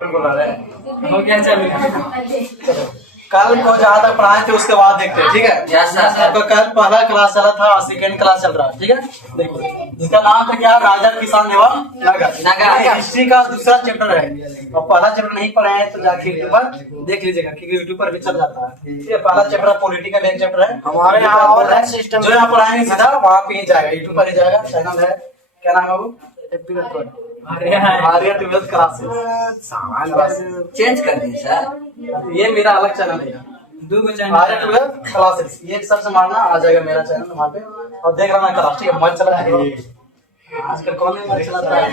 बोला रहे हो क्या चलो कल को जहाँ तक पढ़ाए थे उसके बाद देखते हैं, ठीक है। तो कल पहला क्लास चला था और सेकेंड क्लास चल रहा है, ठीक है। देखो जिसका नाम था क्या, राजा किसान एवं नगर। हिस्ट्री का दूसरा चैप्टर है और पहला चैप्टर नहीं पढ़े हैं तो जाके यूट्यूब पर देख लीजिएगा क्योंकि यूट्यूब पर भी चल जाता है। ये पहला चैप्टर पॉलिटिकल एक चैप्टर है हमारे यहाँ और सिस्टम जो यहाँ पढ़ाएंगे सीधा वहाँ पे ही जाएगा, यूट्यूब पर ही जाएगा। चैनल है क्या नाम है वो, आर्या 12th क्लासेस चेंज कर दिए सर। ये मेरा अलग चैनल है, आर्या 12th क्लासेस ये सबसे मारना आ जाएगा मेरा चैनल वहाँ पे और देख रहा क्लास, ठीक है। मोबाइल चला है आजकल, कौन मोबाइल चलाता है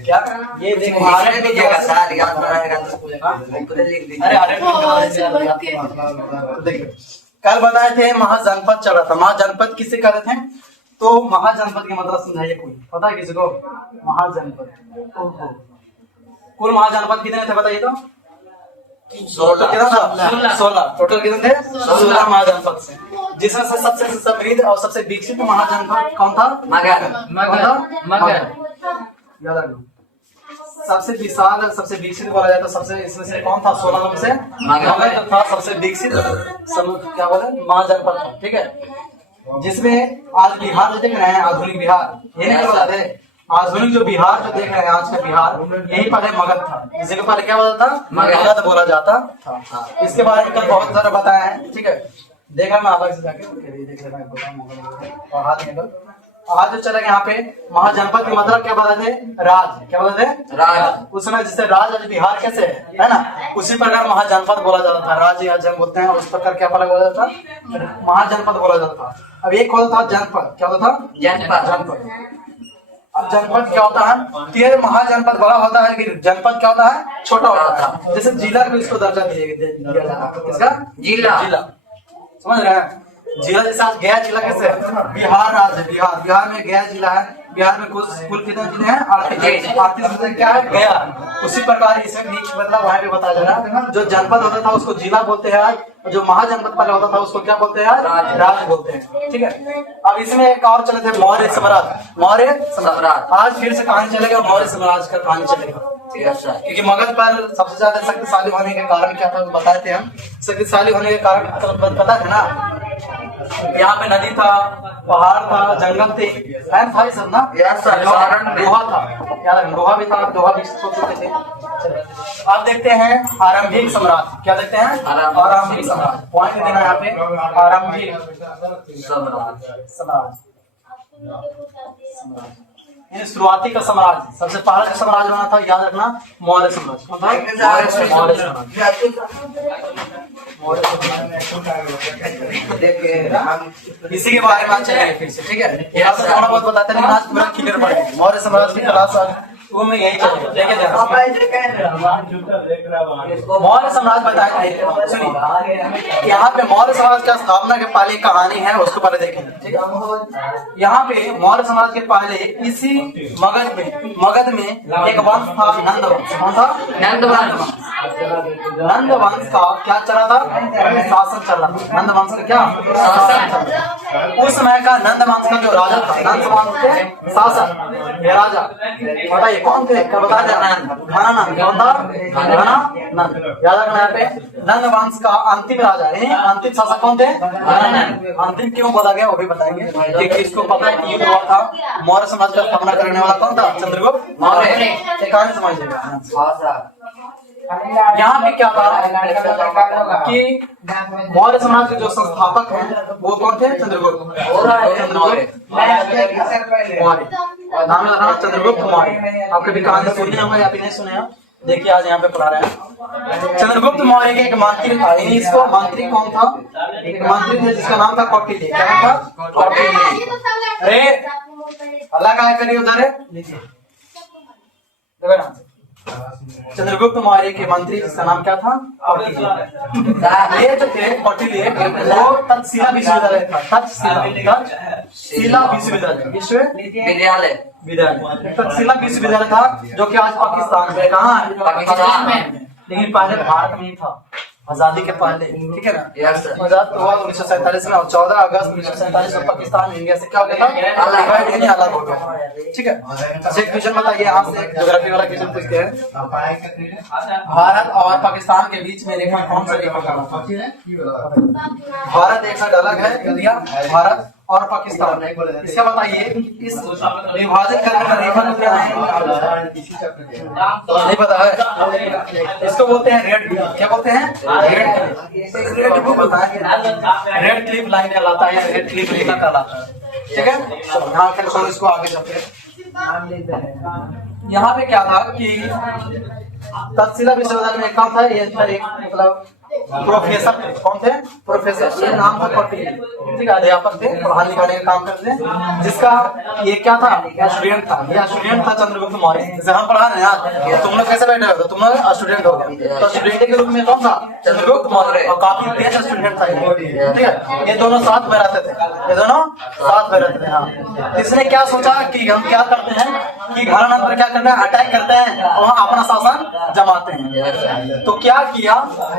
क्या, ये देखो आर्या भी जगह सर याद रहेगा तो लिख दीजिए। अरे देखिए कल बताए थे महाजनपद चल रहा था। महाजनपद किसे कहते थे, तो महाजनपद की मतलब समझाइए, कोई पता है किसी को महाजनपद? ओहो कुल महाजनपद कितने थे बताइए तो? 16 टोटल कितने थे? 16 महाजनपद से, जिसमें से सबसे समृद्ध और सबसे विकसित महाजनपद कौन था? मगध। याद रखो सबसे विशाल सबसे विकसित बोला जाता, सबसे इसमें से कौन था? 16 में से मगध था सबसे विकसित क्या बोले महाजनपद था, ठीक है। जिसमें आज बिहार जो देख रहे हैं आधुनिक बिहार, ये नहीं बोला थे आधुनिक जो बिहार जो देख रहे हैं आज का बिहार, यही पहले मगध था। इसी के पहले क्या बोला था? मगध बोला जाता था। इसके बारे में कल बहुत सारा बताया है, ठीक है। देखा मैं अलग से जाके देख लेना और हाथ निकल आज जो चलेगा यहाँ पे महाजनपद के मतलब क्या बताते थे? राज। क्या बताते थे? राज। उस समय जिससे राज आज बिहार कैसे है ना, उसी प्रकार महाजनपद बोला जाता था। राज या जन बोलते हैं, उस प्रकार क्या बोला जाता था? महाजनपद बोला जाता था। अब एक होता था जनपद, क्या होता था? जनपद। अब जनपद क्या होता है? तेरह महाजनपद बड़ा होता है लेकिन जनपद क्या होता है? छोटा होता था। जैसे जिला को इसको दर्जा दिया जाता है, किसका? जिला। समझ रहे हैं? जिला जैसे आज गया जिला कैसे है? बिहार राज्य, बिहार में गया जिला है। बिहार में कुल कितने जिले हैं? 38 जिले क्या है? गया। उसी प्रकार इसमें भी मतलब वहाँ पे बताया जा रहा है जो जनपद होता था उसको जिला बोलते हैं आज, जो महाजनपद पहले होता था उसको क्या बोलते हैं? राज्य बोलते हैं, ठीक है। अब इसमें एक और चले थे मौर्य सम्राट। आज फिर से कहानी चलेगा मौर्य साम्राज्य का कहानी चलेगा, क्योंकि मगध पर सबसे ज्यादा शक्तिशाली होने के कारण क्या था बताए थे हम। शक्तिशाली होने के कारण पता है ना, यहाँ पे नदी था, पहाड़ था, जंगल थे, था सब ना। लोहा था, क्या लोहा भी था, लोहा भी सोच चुके थे। अब देखते हैं आरंभिक सम्राट। क्या देखते हैं? आरंभिक सम्राट। पॉइंट देना यहाँ पे आरंभिक सम्राट शुरुआती का साम्राज्य। सबसे पहला जो साम्राज्य बना था याद रखना मौर्य साम्राज्य। इसी के बारे में चलेंगे फिर से, ठीक है। यहाँ से थोड़ा बहुत बताते हैं आज पूरा क्लियर पड़ेगा। मौर्य साम्राज्य की क्लास वो में यही चलेगा। मौर्य साम्राज्य बताए थे, सुनिए यहाँ पे मौर्य साम्राज्य की स्थापना के पहले कहानी है उसको पहले देखेंगे, ठीक है। यहाँ पे मौर्य साम्राज्य के पहले इसी मगध में एक वंश था नंद वंश। कौन था? नंद वंश का क्या चला था? शासन चल रहा था। नंद वंश का क्या शासन चल रहा था? उस समय का नंद वंश का जो राजा था, नंद वंश के शासक ये राजा बताइए कौन थे? बता घनानंद। कौन था? घनानंद। याद रखना यहाँ पे नंद वंश का अंतिम राजा अंतिम शासक कौन थे? घनानंद। अंतिम क्यों बोला गया वो भी बताएंगे, क्योंकि इसको पता है कि युद्ध हुआ था। मौर्य समाज का स्थापना करने वाला कौन था? चंद्रगुप्त मौर्य। कहानी समझिएगा। यहाँ पे क्या था कि मौर्य समाज के जो संस्थापक हैं वो कौन थे? चंद्रगुप्त मौर्य। नाम लगाना चंद्रगुप्त मौर्य। आप कभी कहानी सुनी होगा या फिर नहीं सुने? देखिए आज यहाँ पे पढ़ा रहे हैं। चंद्रगुप्त मौर्य के एक मंत्री था, इसको मंत्री कौन था? एक मंत्री थे जिसका नाम था कौटिल्य। क्या नाम था? कौटिल्य। अरे अल्लाह का करिए उधर है लीजिए। चंद्रगुप्त मौर्य के मंत्री जिसका नाम क्या था? कौटिल्य। ये जो थे कौटिल्य वो तक्षशिला विश्वविद्यालय था। तक्षशिला विश्वविद्यालय तक्षशिला विश्वविद्यालय था जो कि आज पाकिस्तान में। कहाँ है? पाकिस्तान में, लेकिन पहले भारत में ही था। आजादी के पहले, ठीक है ना। Yes, sir. आजाद हुआ 1947 में और 14 अगस्त 1947 में पाकिस्तान इंडिया से क्या हो गया था, अलग हो गया, ठीक है। अच्छा एक क्वेश्चन बताइए, यहाँ से ज्योग्राफी वाला क्वेश्चन पूछते हैं। भारत और पाकिस्तान के बीच में रेखा कौन सा रेखा था? भारत एक साइड अलग है, इंडिया, भारत और पाकिस्तान। इसका बताइए इस विभाजित करने का रेखा को क्या है? नहीं पता है, इसको बोलते हैं रेड, क्या बोलते हैं? रेड को बताएं, रेड क्लिफ लाइन कहलाता है, रेड क्लिफ रेखा कहलाता है, ठीक है। ध्यान से छोड़ो इसको, आगे चलते हैं। यहाँ पे क्या था कि तक्षशिला विश्वविद्यालय में काम था, ये था एक मतलब प्रोफेसर थे, कौन थे? प्रोफेसर, ये नाम था पटेल, ठीक है, अध्यापक थे, पढ़ाने लिखाने का काम करते थे। जिसका ये क्या था? स्टूडेंट था, ये स्टूडेंट था चंद्रगुप्त मौर्य। जैसे हम पढ़ा रहे हैं यार, तुम लोग कैसे बैठे हो? तुम लोग स्टूडेंट हो गए, तो स्टूडेंट के रूप में कौन था? चंद्रगुप्त मौर्य, और काफी तेज स्टूडेंट था ये, ठीक है। ये दोनों साथ में रहते थे, ये दोनों साथ में रहते थे। हाँ, इसने क्या सोचा कि हम क्या करते हैं कि घराना पर क्या करना है, अटैक करते हैं और वहाँ अपना शासन जमाते हैं। तो क्या किया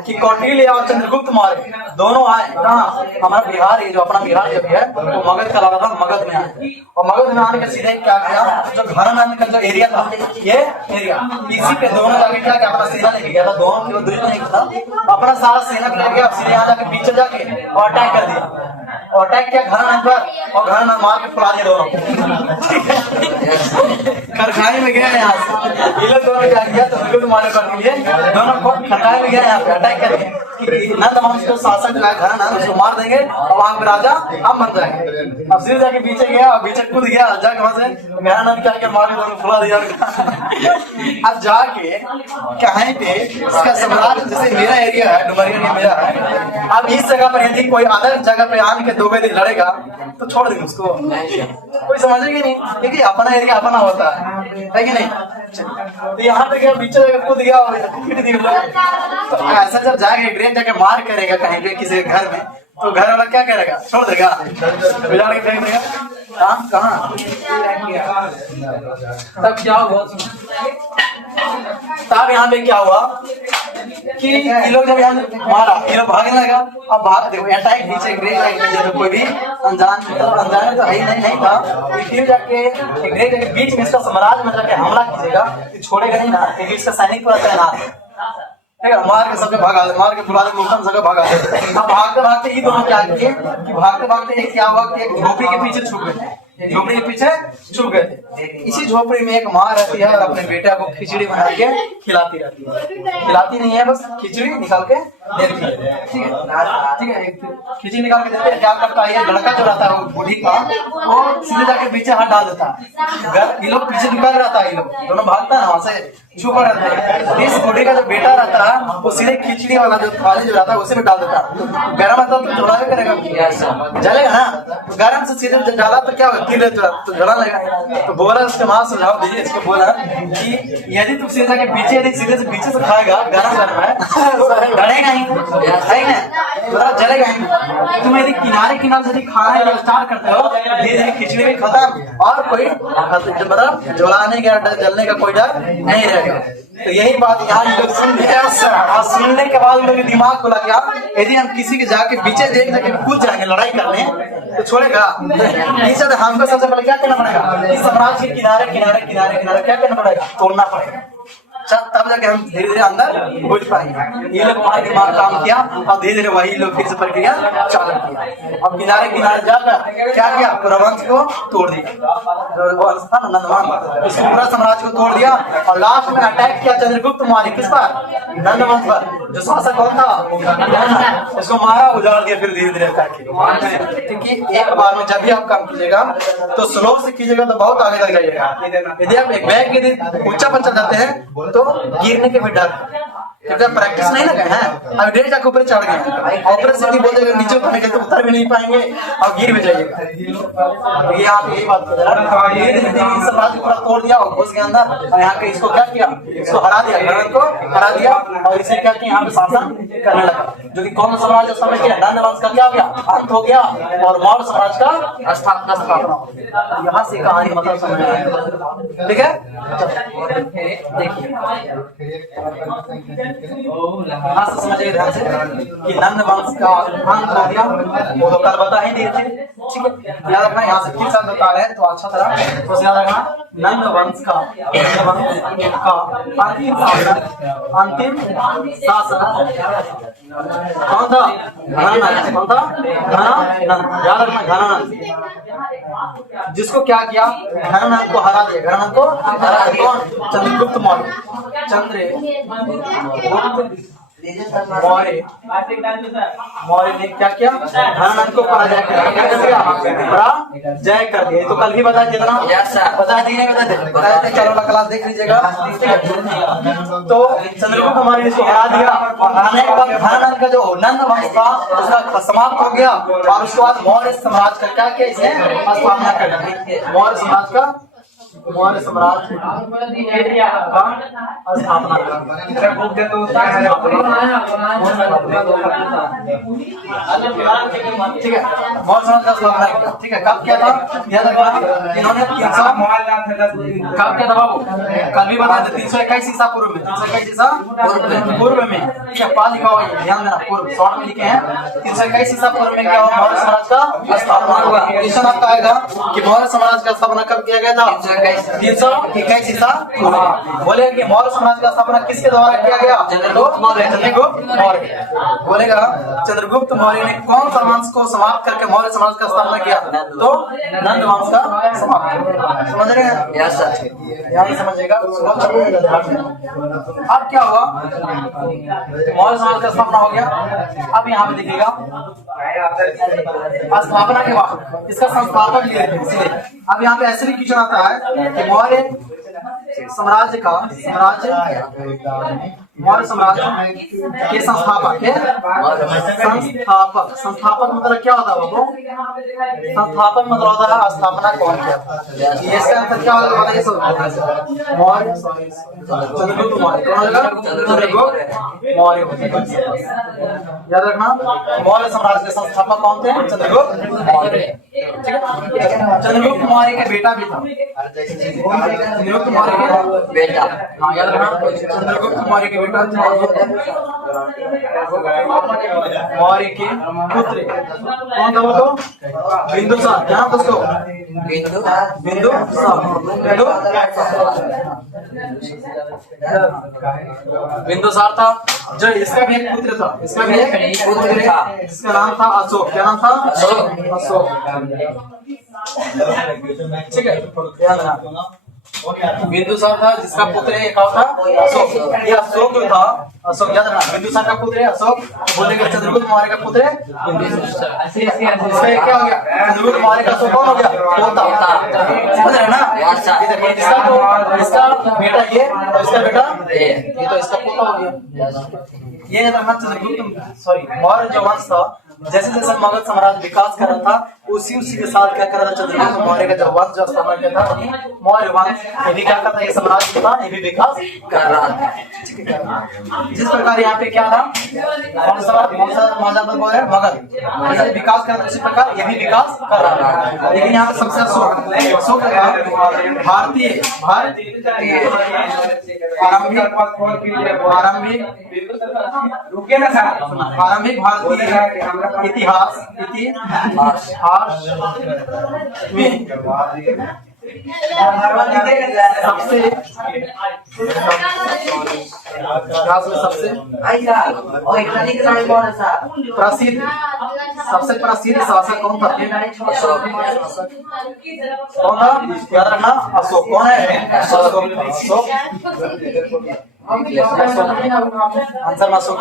कि कौटिल्य और चंद्रगुप्त मौर्य दोनों आए कहाँ? हमारा बिहार, ये जो अपना बिहार जो है तो मगध का लगा था, मगध में आए। और मगध में आने के सीधे क्या किया, जो घराना का जो एरिया था, ये एरिया, इसी पे दोनों जाके क्या किया, अपना सेना लेके गया था, दोनों की दूरी नहीं था, अपना सारा सेना लेके गया, सीधे यहाँ जाके पीछे जाके और अटैक कर दिया, और अटैक किया घराना पर, और घराना मार के फुला दिया दोनों, ठीक है। खरखाई में गया यहाँ से, ये लोग दोनों क्या किया, चंद्रगुप्त मौर्य पर लिए दोनों को खरखाई में गया यहाँ पे अटैक करके कि नंदवंश को शासक जो है घराना उसको मार देंगे और वहाँ पे राजा हम बन जाएंगे। अब सीधे जाके पीछे गया और पीछे कूद गया, जाके वहाँ से घराना क्या क्या मार के दोनों फुला दिया। अब जाके कहीं पे इसका साम्राज्य, जैसे मेरा एरिया है, डुमरिया मेरा है, अब इस जगह पर यदि कोई अलग जगह पे आने के 2 दिन लड़ेगा तो छोड़ देंगे उसको, कोई समझेगा नहीं, क्योंकि अपना एरिया अपना होता है कि नहीं। तो यहाँ पे क्या पीछे जगह कूद गया और पीट दिया। तो ऐसा जब जाके जाके मार करेगा कहीं पे किसी के घर में, तो घर वाला क्या करेगा, छोड़ देगा, बिगाड़ के फेंक देगा। कहाँ तब क्या हुआ, तब यहाँ पे क्या हुआ कि ये लोग जब यहाँ मारा, ये लोग भागने लगा। अब भाग देखो, अटैक नीचे ग्रेट लाइन में जब कोई भी अनजान तो है ही नहीं था, फिर जाके ग्रेट के बीच में इसका साम्राज्य में जाके हमला कीजिएगा, छोड़ेगा नहीं ना, क्योंकि इसका सैनिक पूरा तैनात है, ठीक है। मार के सबके भगा, मार के बुला दे, मुल्कन सबके भगा। अब भागते भागते ये दोनों क्या किए कि भागते भागते क्या हुआ कि एक झोपड़ी के पीछे छुप गए थे, झोपड़ी के पीछे छुप गए थे। इसी झोपड़ी में एक माँ रहती है और अपने बेटा को खिचड़ी बना के खिलाती रहती है, खिलाती नहीं है, बस खिचड़ी निकाल के देती है, ठीक है, ठीक है। खिचड़ी निकाल के देते हैं, क्या करता है लड़का जो रहता है वो बूढ़ी का, वो सीधे जाके पीछे हाथ डाल देता है, ये लोग पीछे निकल रहता है, ये लोग दोनों भागता है वहां से, छुपा रहता है। इस बूढ़ी का जो बेटा रहता है वो सीधे खिचड़ी वाला जो थाली जो रहता है उसी में डाल देता है। गरम आता तो झोला भी करेगा, जलेगा ना, तो गरम से सीधे डाला तो क्या होगा, तो झोला लगेगा। तो बोला उसके माँ सुझाव दीजिए, इसको बोला कि यदि तुम सीधे जाके पीछे, यदि सीधे से पीछे से खाएगा गरम गरम है तो डरेगा ही, है ना, जलेगा ही। तुम यदि किनारे किनारे से खाना है स्टार्ट करते हो, धीरे धीरे खिचड़ी भी खत्म और कोई मतलब जलाने का डर, जलने का कोई डर नहीं रहेगा। तो यही बात यहाँ लोग सुन लिया, और सुनने के बाद लोग दिमाग खुला क्या, यदि हम किसी के जाके पीछे देख सके कूद जाएंगे लड़ाई करने तो छोड़ेगा नहीं। तो हमको सबसे पहले क्या करना पड़ेगा, इस समाज के किनारे किनारे किनारे किनारे क्या करना पड़ेगा, तोड़ना पड़ेगा, तब जाके हम धीरे धीरे अंदर घुस पाएंगे। ये लोग वहां दिमाग काम किया और धीरे धीरे वही लोग फिर से प्रक्रिया चालू किया। अब किनारे किनारे जाकर क्या किया, प्रवंश को तोड़ दिया, उसके पूरा साम्राज्य को तोड़ दिया और लास्ट में अटैक किया चंद्रगुप्त मौर्य किस पर, नंदवंश पर, जो शासक कौन था, उसको मारा, उजाड़ दिया फिर धीरे धीरे अटैक। क्योंकि एक बार में जब भी आप काम कीजिएगा तो स्लो से कीजिएगा तो बहुत आगे तक जाइएगा। यदि आप एक बैग यदि ऊंचा पर चल जाते हैं तो गिरने के भी डर, क्योंकि प्रैक्टिस नहीं ना गए हैं, अब डेढ़ जाके ऊपर चढ़ गए, ऑपरेशन बोल देगा नीचे उतरने के तो उतर भी नहीं पाएंगे और गिर भी जाइएगा। ये आप यही बात कर रहे हैं, समाज पूरा तोड़ दिया और घुस गया अंदर, और यहाँ के इसको क्या किया, इसको हरा दिया, गणन को हरा दिया और इसे क्या किया, यहाँ पे शासन करने लगा, जो कि कौन सा समाज समय किया, नंदवंश का क्या हो गया, अंत हो गया और मौर्य समाज का स्थापना। यहाँ से कहानी मतलब समझ, ठीक है। देखिए हाँ समझिए ध्यान से कि नंद वंश का अंत हो गया, वो तो कल बता ही दिए थे। ठीक है, याद रखना यहाँ से किस अंत होता है तो अच्छा तरह तो याद रखना नंद वंश का अंतिम शासक कौन था? घनानंद। कौन था? घनानंद। याद रखना घनानंद, जिसको क्या किया? घनानंद को हरा दिया। घनानंद को हरा दिया कौन? चंद्रगुप्त मौर्य। मौर्य ने क्या किया? घनानंद को पराजय कर दिया। पराजय कर दिया। तो कल भी बता दिया था ना? बता दिए नहीं बताते? बताए थे। चलो क्लास देख लीजिएगा। तो चंद्रगुप्त मौर्य ने इसको हरा दिया और हराने के बाद घनानंद का जो नंद वंश था उसका समाप्त हो गया और उसके बाद मौर्य साम्राज्य का क्या किया? इसने स्थापना कर दी। मौर्य साम्राज्य का स्थापना ठीक है, मौर्य साम्राज्य का स्थापना किया। ठीक है, कब किया था? याद रखना इन्होंने 300 कब किया था बाबू? कल भी बताया था 321 ईसा पूर्व में। 321 ईसा पूर्व में। ठीक है, पाल लिखा हुआ है, ध्यान देना। पूर्व शॉर्ट में लिखे हैं 321 ईसा पूर्व में क्या हुआ? मौर्य साम्राज्य का स्थापना हुआ। क्वेश्चन आपका आएगा कि मौर्य साम्राज्य का स्थापना कब किया गया था? 321 ईसा बोले कि मौर्य समाज का स्थापना किसके द्वारा किया गया? चंद्रगुप्त मौर्य। बोलेगा चंद्रगुप्त मौर्य ने कौन सा वंश को समाप्त करके मौर्य समाज का स्थापना किया? तो नंद वंश का समाप्त। समझ रहे हैं? ध्यान समझिएगा। अब क्या हुआ? मौर्य समाज का स्थापना हो गया। अब यहाँ पे देखिएगा स्थापना के बाद इसका संस्थापक लिखे थे इसलिए। अब यहाँ पे ऐसे भी क्वेश्चन आता है कि मौर्य साम्राज्य के संस्थापक मतलब क्या होता है बाबू? संस्थापक मतलब होता है स्थापना कौन किया था। इसका आंसर क्या होगा बताइए सब? मौर्य चंद्रगुप्त मौर्य। कौन होगा? चंद्रगुप्त मौर्य। याद रखना मौर्य साम्राज्य के संस्थापक कौन थे? चंद्रगुप्त मौर्य। ठीक है, चंद्रगुप्त मौर्य का बेटा भी था। चंद्रगुप्त मौर्य के बेटा, हाँ याद रखना चंद्रगुप्त मौर्य के बेटा मौर्य के पुत्र कौन था? वो तो बिंदुसार। क्या दोस्तों? बिंदुसार था जो इसका भी एक पुत्र था। इसका भी एक पुत्र था जिसका नाम था अशोक। क्या नाम था? अशोक। ठीक है, ध्यान रखना बिंदुसार था जिसका पुत्र एक था अशोक। ये अशोक जो था, अशोक याद रखना बिंदुसार का पुत्र है अशोक। बोलेंगे चंद्रगुप्त मौर्य का पुत्र है बिंदुसार। इसका क्या हो गया? चंद्रगुप्त मौर्य का अशोक कौन हो गया? पोता। समझ रहे ना? इसका बेटा ये और इसका बेटा ये तो इसका पोता हो गया। ये याद रखना चंद्रगुप्त मौर्य जो वंश था जैसे जैसे मगध साम्राज्य विकास कर रहा था उसी के साथ क्या कर रहा था? चंद्रगुप्त मौर्य का जो वंश जो स्थापना किया था मौर्य वंश, ये भी क्या करता है? ये साम्राज्य था, ये भी विकास कर रहा था। जिस प्रकार यहाँ पे क्या था? कौन सा मगध विकास कर रहा था, उसी प्रकार ये भी विकास कर रहा था। लेकिन यहाँ पे सबसे अशोक भारतीय आरंभिक भारतीय इतिहास में सबसे प्रसिद्ध शासक कौन था? कौन था? याद रखना अशोक। कौन है? अशोक। आंसर में अशोक।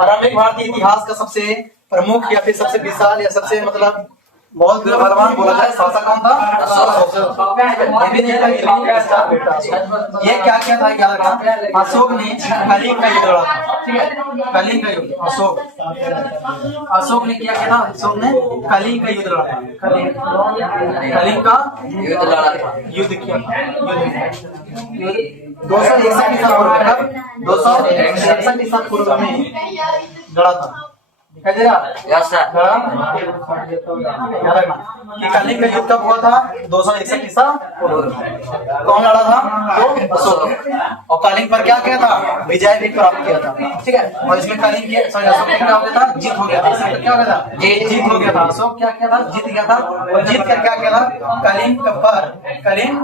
आरंभिक भारतीय इतिहास का सबसे प्रमुख या फिर सबसे विशाल या सबसे मतलब बहुत बलवान बोला जाए शासक कौन था? ये क्या किया था? याद रखना अशोक ने कलिंग का युद्ध लड़ा था। ठीक है, कलिंग का युद्ध अशोक ने क्या किया था? अशोक ने कलिंग का युद्ध लड़ा था। कलिंग का युद्ध किया था। 261 ईसा पूर्व में लड़ा था। दिखाई दे रहा? Yes sir. याद रखना कि कलिंग का युद्ध कब हुआ था? 261 ईसा पूर्व। कौन लड़ा था? तो अशोक। और कलिंग पर क्या किया था? विजय भी प्राप्त किया था। ठीक है, और इसमें कलिंग के सॉरी अशोक क्या हो गया था? जीत हो गया था। इसमें क्या हो गया था? जीत हो गया था। अशोक क्या किया था? जीत गया था। और जीत कर क्या किया था? कलिंग पर कलिंग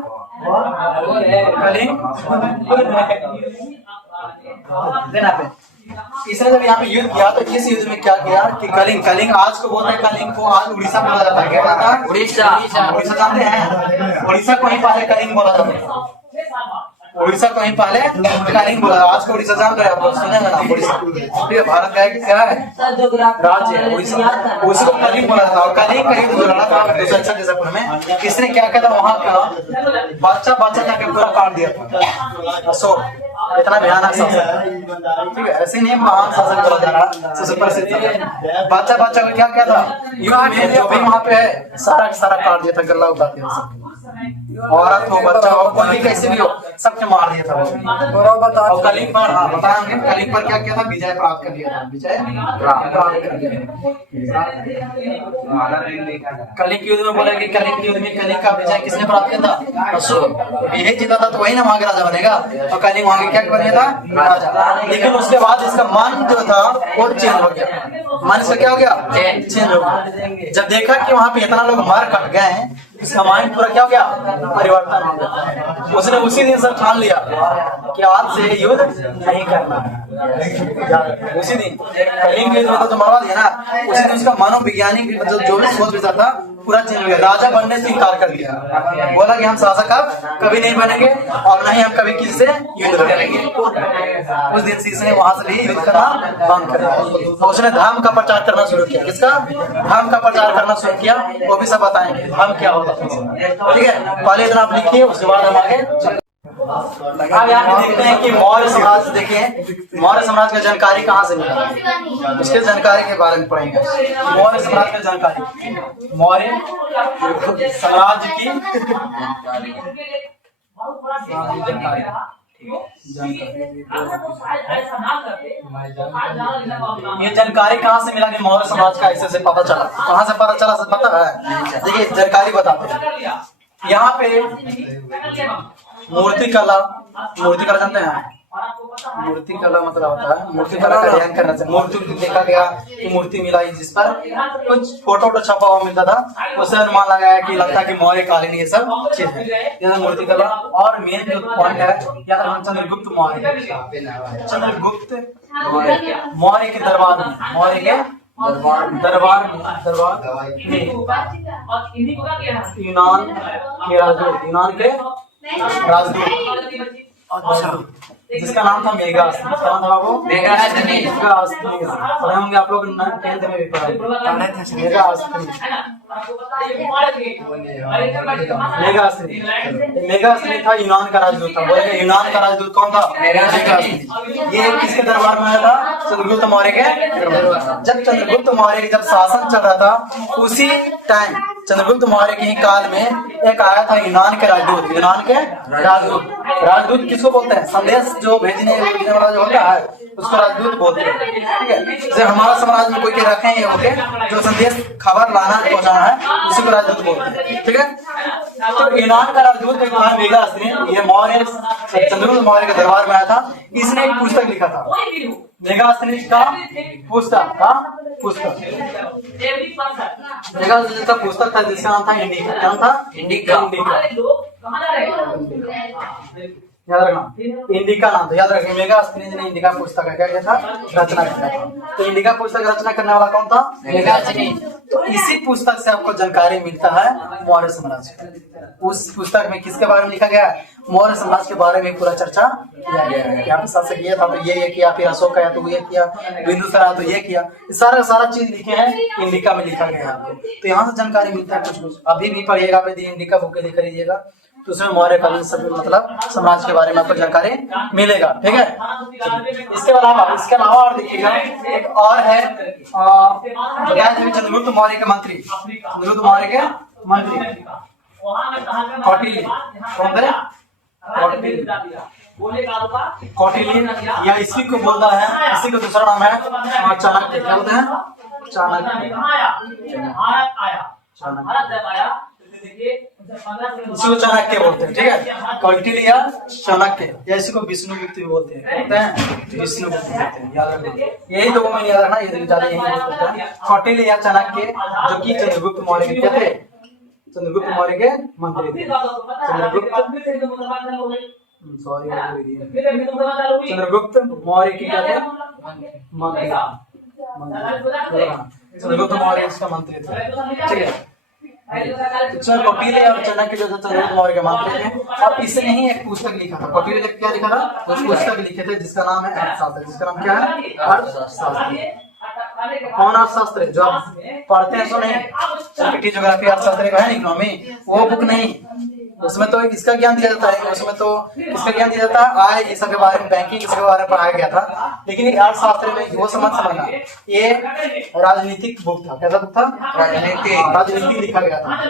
देना पे इसने जब यहाँ पे युद्ध किया तो इस युद्ध में क्या किया कि कलिंग आज को बोलते हैं, कलिंग को आज उड़ीसा बोला जाता है। क्या बोलता है? उड़ीसा। उड़ीसा जानते हैं? उड़ीसा को ही पहले कलिंग बोला जाता है। उड़ीसा को ही पहले कलिंग बोला। आज को उड़ीसा जान रहे हैं आप लोग? सुने ना उड़ीसा? ठीक है, भारत का क्या है? राज्य है उड़ीसा। उसी को कलिंग बोला जाता है। और कलिंग का युद्ध जो लड़ा था 261 ईसा पूर्व में, किसने क्या किया था? वहां का बादशाह जाके पूरा काट दिया था अशोक। इतना भयानक शासक, ठीक है, ऐसे नहीं महान शासक बोला जा रहा, सबसे प्रसिद्ध बादशाह को क्या किया था? युद्ध में जो भी वहां पे है सारा काट दिया था, गल्ला उतार दिया था। औरत हो, बच्चा हो, कोई कैसे भी हो, सबके मार दिया था वो। और कलिंग पर बताएंगे, कलिंग पर क्या किया था? विजय प्राप्त कर लिया था। विजय प्राप्त कर लिया। कलिंग युद्ध में बोला कि कलिंग युद्ध में कलिंग का विजय किसने प्राप्त किया था? अशोक। यही जीता था तो वही ना वहां का राजा बनेगा। तो कलिंग वहां क्या बना था? राजा। लेकिन उसके बाद इसका मन जो था वो चेंज हो गया। मन इसका क्या हो गया? चेंज हो गया। जब देखा कि वहां पे इतना लोग मार कट गए हैं, इसका माइंड पूरा क्या हो गया? परिवर्तन हो गया। उसने उसी दिन से ठान लिया कि आज से युद्ध नहीं करना है। उसी दिन कलिंग युद्ध में तो मरवा दिया ना, उसी दिन उसका मनोवैज्ञानिक भी मतलब जो भी सोच विचार था पूरा चेंज हो गया। राजा बनने से इनकार कर दिया, बोला कि हम शासक अब कभी नहीं बनेंगे और नहीं हम कभी किसी से युद्ध करेंगे। उस दिन से इसने वहां से भी युद्ध करना बंद कर दिया। उसने धर्म का प्रचार करना शुरू किया। किसका? धर्म का प्रचार करना शुरू किया। वो भी सब बताएंगे धर्म क्या होता है। ठीक है, पहले इतना आप लिखिए, उसके बाद हम आगे। अब यहाँ पे देखते हैं कि मौर्य समाज, देखिए मौर्य समाज का जानकारी कहाँ से मिला, उसके जानकारी के बारे में पढ़ेंगे। मौर्य समाज का जानकारी, मौर्य साम्राज्य की ये जानकारी कहाँ से मिला कि मौर्य समाज का ऐसे से पता चला? कहाँ से पता चला? सब पता है? देखिए जानकारी बताते हैं। यहाँ पे मूर्ति कला जानते हैं? मूर्ति कला मतलब होता है मूर्ति कला का अध्ययन करना चाहिए। मूर्ति देखा गया कि मूर्ति मिला जिस पर कुछ फोटो छपा हुआ मिलता था, उससे अनुमान लगाया कि लगता है कि मौर्य कालीन ये सब चीज है। जैसे मूर्ति कला और मेन जो पॉइंट है या चंद्रगुप्त मौर्य मौर्य के दरबार में, मौर्य के दरबार यूनान के राजदूत अच्छा, जिसका नाम था मेगास्थनीज। क्या नाम था वो? मेगास्थनीज। पढ़े होंगे आप लोग 10th में भी पढ़े। मेगास्थनीज था यूनान का राजदूत था। बोले यूनान का राजदूत कौन था? मेगास्थनीज। ये किसके दरबार में आया था? चंद्रगुप्त मौर्य के दरबार। जब चंद्रगुप्त मौर्य के जब शासन चल रहा था उसी टाइम चंद्रगुप्त मौर्य के ही काल में एक आया था यूनान के राजदूत। यूनान के राजदूत किसको बोलते हैं? संदेश जो भेजने वाला जो होता है उसको राजदूत बोलते हैं। ठीक है, जैसे हमारा समाज में कोई के रखे हैं होके जो संदेश खबर लाना पहुंचाना है उसी को राजदूत बोलते हैं। ठीक है, तो यूनान का राजदूत एक था मेगास्थनीज। ये मौर्य चंद्रगुप्त मौर्य के दरबार में आया था। इसने एक पुस्तक लिखा था, मेगास्थनीज का पुस्तक मेगास्थनीज का पुस्तक था जिसका नाम था इंडिका। क्या था? इंडिका। याद रखना, इंडिका नाम था, याद रखना। मेगास्थनीज ने इंडिका पुस्तक का क्या किया था? रचना किया था। तो इंडिका पुस्तक रचना करने वाला कौन था? मेगास्थनीज। तो इसी पुस्तक से आपको जानकारी मिलता है मौर्य साम्राज्य। उस पुस्तक में किसके बारे में लिखा गया है? मौर्य समाज के बारे में पूरा चर्चा किया गया है। यहाँ पे शासक ये था तो ये किया, फिर अशोक आया तो ये किया, बिंदुसार तो ये किया, सारा चीज लिखे हैं इंडिका में लिखा गया है आपको। तो यहाँ से जानकारी मिलता है कुछ। अभी भी पढ़िएगा, आप इंडिका बुक लेकर लीजिएगा तो उसमें मौर्य कालीन सब मतलब समाज के बारे में आपको जानकारी मिलेगा। ठीक है, इसके अलावा और देखिएगा एक और है चंद्रगुप्त मौर्य के मंत्री। चंद्रगुप्त मौर्य के मंत्री कौटिल्य। कौन थे? कौटिल्य या इसी को बोलता है, इसी को दूसरा नाम है चाणक्य। क्या बोलते हैं? इसको चाणक्य बोलते हैं, ठीक है। कौटिल्य, चाणक्य, या इसी को विष्णुगुप्त भी बोलते हैं, विष्णुगुप्त बोलते हैं, याद रखना। यही दो में याद रखना, ये ज्यादा यही बोलते हैं। कौटिल्य या चाणक्य जो कि चंद्रगुप्त मौर्य के क्या थे? चंद्रगुप्त मौर्य के मंत्री थे। चंद्रगुप्त मौर्य की क्या थे? मंत्री। चंद्रगुप्त मौर्य इसका मंत्री थे, ठीक है। कौटिल्य और चाणक्य जो चंद्रगुप्त मौर्य के मंत्री थे। और इसने ही एक पुस्तक लिखा था। कौटिल्य ने क्या लिखा था? उस पुस्तक लिखे थे जिसका नाम है अर्थशास्त्र। जिसका नाम क्या है? अर्थशास्त्र। कौन अर्थशास्त्र? जो आप पढ़ते हैं सो नहीं, ज्योग्राफी अर्थशास्त्र है, इकोनॉमी, वो बुक नहीं। उसमें तो इसका ज्ञान दिया जाता है, उसमें तो इसका ज्ञान दिया जाता है, आय ये सब के बारे में, बैंकिंग इसके बारे में पढ़ाया गया था। लेकिन ये अर्थशास्त्र में वो समझना, ये राजनीतिक बुक था। कैसा बुक था? राजनीति लिखा गया था।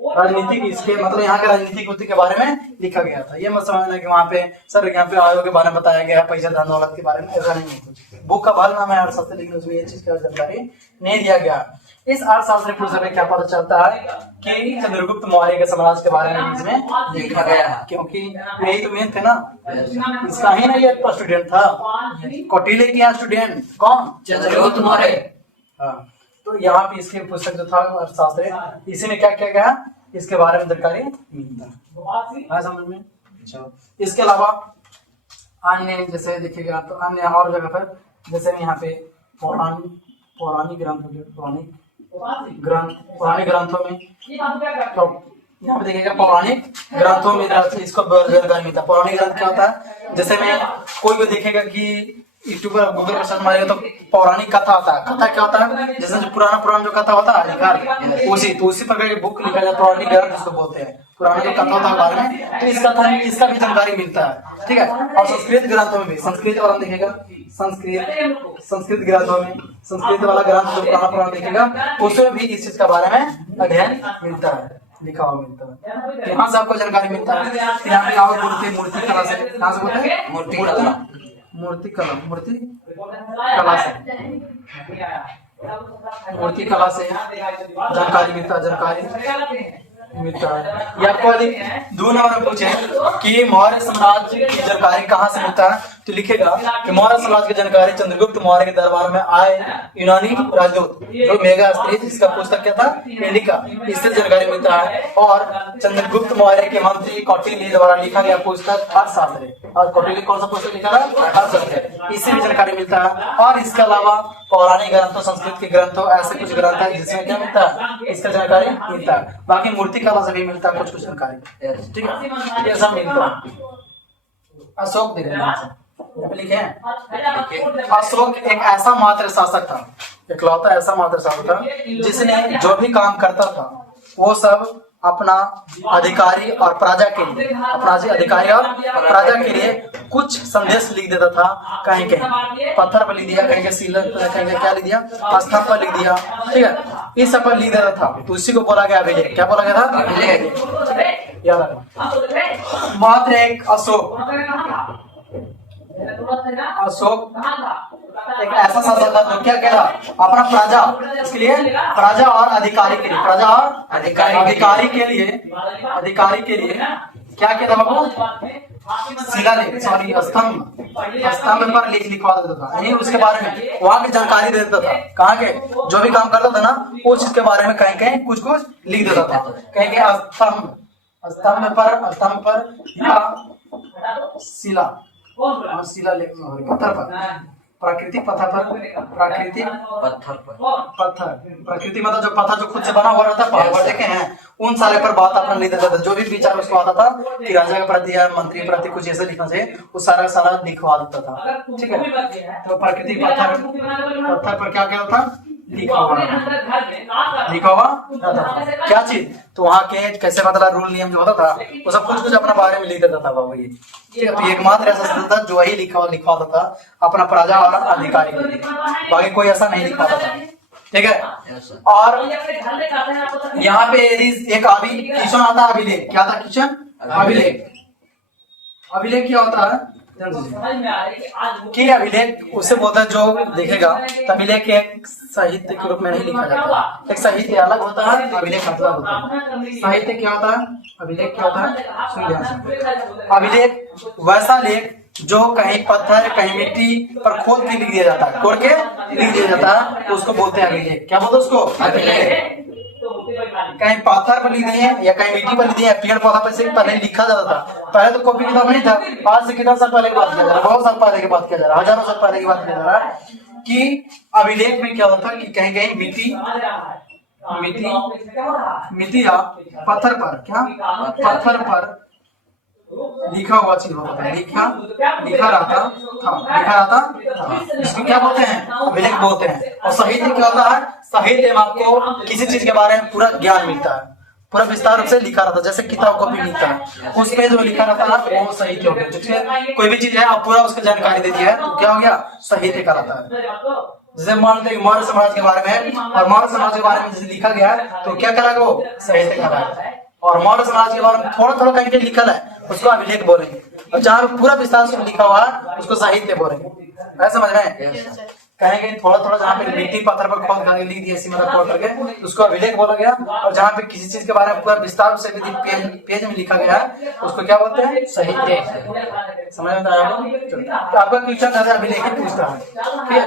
राजनीतिक इसके मतलब यहाँ के राजनीतिक नीति के बारे में लिखा गया था। ये मत समझना कि वहाँ पे सर यहाँ पे आयोग के बारे में बताया गया, पैसा धन दौलत के बारे में, ऐसा नहीं है कुछ। बुक का भल नाम है अर्थशास्त्र, लेकिन उसमें ये चीज की जानकारी नहीं दिया गया। इस अर्थशास्त्र पुस्तक में क्या पता चलता है कि चंद्रगुप्त मौर्य के साम्राज्य के बारे में इसमें लिखा गया है, क्योंकि यही तो मेन थे ना। इसका ही ना ये स्टूडेंट था, कौटिल्य की स्टूडेंट कौन? चंद्रगुप्त मौर्य। हाँ, तो यहाँ पे इसकी पुस्तक जो था अर्थशास्त्र, इसी में क्या किया गया, इसके बारे में जानकारी मिलता है समझ में। अच्छा, इसके अलावा अन्य जैसे देखिएगा तो अन्य और जगह पर, जैसे यहाँ पे पौराणिक ग्रंथों में तो यहाँ पे देखिएगा पौराणिक ग्रंथों में इसको जानकारी मिलता है। पौराणिक ग्रंथ क्या होता है? जैसे में कोई भी देखेगा कि यूट्यूब पर गूगल पर सर्च मारेगा तो पौराणिक कथा होता है। कथा क्या होता है? जैसे जो पुराना जो कथा होता है, उसी प्रकार की बुक लिखा जाता है, पौराणिक ग्रंथ जिसको बोलते हैं। पुराना जो कथा होता है बारे में, तो इस कथा में इसका भी जानकारी मिलता है, ठीक है। और संस्कृत ग्रंथों में भी, संस्कृत वाला देखेगा, संस्कृत ग्रंथों में, संस्कृत वाला ग्रंथ जो पुराना देखेगा, उसमें भी इस चीज के बारे में अध्ययन मिलता है, लिखा हुआ मिलता है। यहाँ से आपको जानकारी मिलता है। यहाँ पे आओ मूर्ति कला से, कहाँ से बोलते हैं? मूर्ति कला से जानकारी मिलता है। या आपको यदि 2 नंबर में पूछे कि मौर्य साम्राज्य की जानकारी कहाँ से मिलता है, तो लिखेगा कि मौर्य साम्राज्य की जानकारी चंद्रगुप्त मौर्य के दरबार में आए यूनानी राजदूत जो मेगास्थनीज, इसका पुस्तक क्या था? इंडिका, इससे जानकारी मिलता है। और चंद्रगुप्त मौर्य के मंत्री कौटिल्य द्वारा लिखा गया पुस्तक अर्थशास्त्र। और कौटिल्य कौन सा पुस्तक लिखा था? अर्थशास्त्र, इससे भी जानकारी मिलता है। और इसके अलावा पौराणिक ग्रंथों, संस्कृत के ग्रंथों, ऐसे कुछ ग्रंथ है जिसमें क्या मिलता है? इसका जानकारी मिलता है। बाकी मूर्ति कला से भी मिलता है कुछ जानकारी, ठीक है। ये सब मिलता है। अशोक देख रहे हैं, लिखे हैं अशोक एक ऐसा मात्र शासक था, इकलौता ऐसा मात्र शासक था जिसने जो भी काम करता था वो सब अपना अधिकारी और प्रजा के लिए, कुछ संदेश लिख देता था। कहीं कहीं पत्थर पर लिख दिया, कहीं कहीं सीलन पर, कहीं क्या लिख दिया? स्तंभ पर लिख दिया, ठीक है। इस सब पर लिख देता था, तो उसी को बोला गया अभिलेख। क्या बोला गया था? अभिलेख। याद रखना। मात्र एक अशोक एक ऐसा शासक था जो क्या कह रहा, अपना प्रजा, इसके लिए प्रजा और अधिकारी के लिए, प्रजा और अधिकारी के लिए क्या कहता बाबू? शिलालेख, सॉरी स्तंभ पर लिखवा देता था। नहीं, उसके बारे में वहां की जानकारी दे देता था। कहाँ के जो भी काम करता था ना, उस चीज के बारे में कहीं कहीं कुछ लिख देता था। कहीं कहीं स्तंभ पर या शिलालेख पत्थर पर, प्राकृतिक पत्थर मतलब जो पत्थर जो खुद से बना हुआ रहता है, पहाड़ देखे हैं, उन सारे पर बात अपना लिख देता था। जो भी विचार उसको आता था कि राजा के प्रति या मंत्री प्रति कुछ ऐसे लिखना चाहिए, वो सारा लिखवा देता था, ठीक है। तो प्राकृतिक पत्थर पर क्या क्या था? लिखा हुआ रहता था। क्या चीज? तो वहाँ के कैसे मतलब रूल नियम जो होता था, वो सब कुछ अपना बारे में लिख देता था बाबू। ये ठीक है। तो एकमात्र ऐसा संस्था था जो ही लिखवाता था अपना प्रजा और अधिकारी के लिए, बाकी कोई ऐसा नहीं लिखवाता था, ठीक है। और यहाँ पे एक क्वेश्चन आता है, अभिलेख। क्या था क्वेश्चन? अभिलेख क्या होता है? ध्यान दीजिए कि अभिलेख उसे बोलता है जो देखेगा तो अभिलेख एक साहित्य के रूप में नहीं लिखा जाता। एक साहित्य अलग होता है, अभिलेख अलग होता है। साहित्य क्या होता है, अभिलेख क्या होता है, सुन ध्यान से। अभिलेख वैसा लेख जो कहीं पत्थर कहीं मिट्टी पर खोद के लिख दिया जाता है, खोद के लिख दिया जाता है, तो उसको बोलते हैं अभिलेख। क्या बोलते हैं उसको, अभिलेख। कहीं पत्थर पर लिख दिए या कहीं मिट्टी पर लिख दिए, पेड़ पौधा पर से पहले लिखा जाता था। पहले तो कॉपी किताब नहीं था, आज से कितना साल पहले की बात किया जा रहा है, बहुत साल पहले की बात किया जा रहा है, हजारों साल पहले की बात किया जा रहा है कि अभिलेख में क्या होता है कि कहीं कहीं मिट्टी या पत्थर पर, क्या पत्थर पर लिखा हुआ चीज होता था, लिखा रहता था, इसको क्या बोलते हैं, अभिलेख बोलते हैं। और साहित्य क्या होता है, साहित्य में आपको किसी चीज के बारे में पूरा ज्ञान मिलता है, पूरा विस्तार रूप से लिखा रहता है। जैसे किताब कॉपी मिलता है, उसमें जो लिखा रहता है वो साहित्य हो गया। जिसमें कोई भी चीज है आप पूरा उसकी जानकारी देती है तो क्या हो गया, साहित्य कहलाता है। जैसे मान लेते हैं मौर्य समाज के बारे में, और मौर्य समाज के बारे में जैसे लिखा गया है तो क्या कहलाएगा, वो साहित्य कहलाएगा। और मौर्य समाज के बारे में थोड़ा थोड़ा कहीं लिखा है उसको अभिलेख बोलेंगे, और जहाँ पूरा विस्तार से लिखा हुआ है उसको साहित्य बोलेंगे। ऐसा समझ में, कहीं कहीं थोड़ा थोड़ा जहाँ पे मिट्टी पत्थर पर खोद करके लिख दिया इसी मतलब खोद करके उसको अभिलेख बोला गया। और जहाँ पे किसी चीज के बारे में पूरा विस्तार से पेज में लिखा गया है उसको क्या बोलते हैं, साहित्य। समझ में आया? तो आपका क्वेश्चन है अभिलेख ही पूछता है,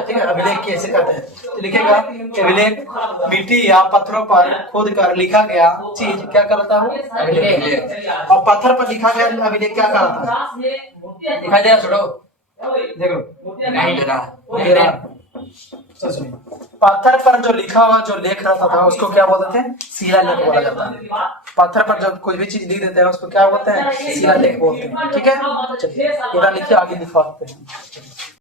ठीक है, अभिलेख कैसे कहते हैं तो लिखेगा कि अभिलेख मिट्टी या पत्थरों पर खोद कर लिखा गया चीज क्या कहलाता है, अभिलेख। और पत्थर पर लिखा गया अभिलेख क्या कहलाता है, दिखाई दे रहा, छोड़ो, देखो नहीं दे रहा। पत्थर पर जो लिखा हुआ जो लेख रहता था उसको क्या बोलते हैं, शिलालेख बोला जाता है। पत्थर पर जब कोई भी चीज लिख देते हैं उसको क्या बोलते हैं, शिलालेख बोलते हैं। ठीक है, चलिए लिखिए, आगे लिखवाते हैं।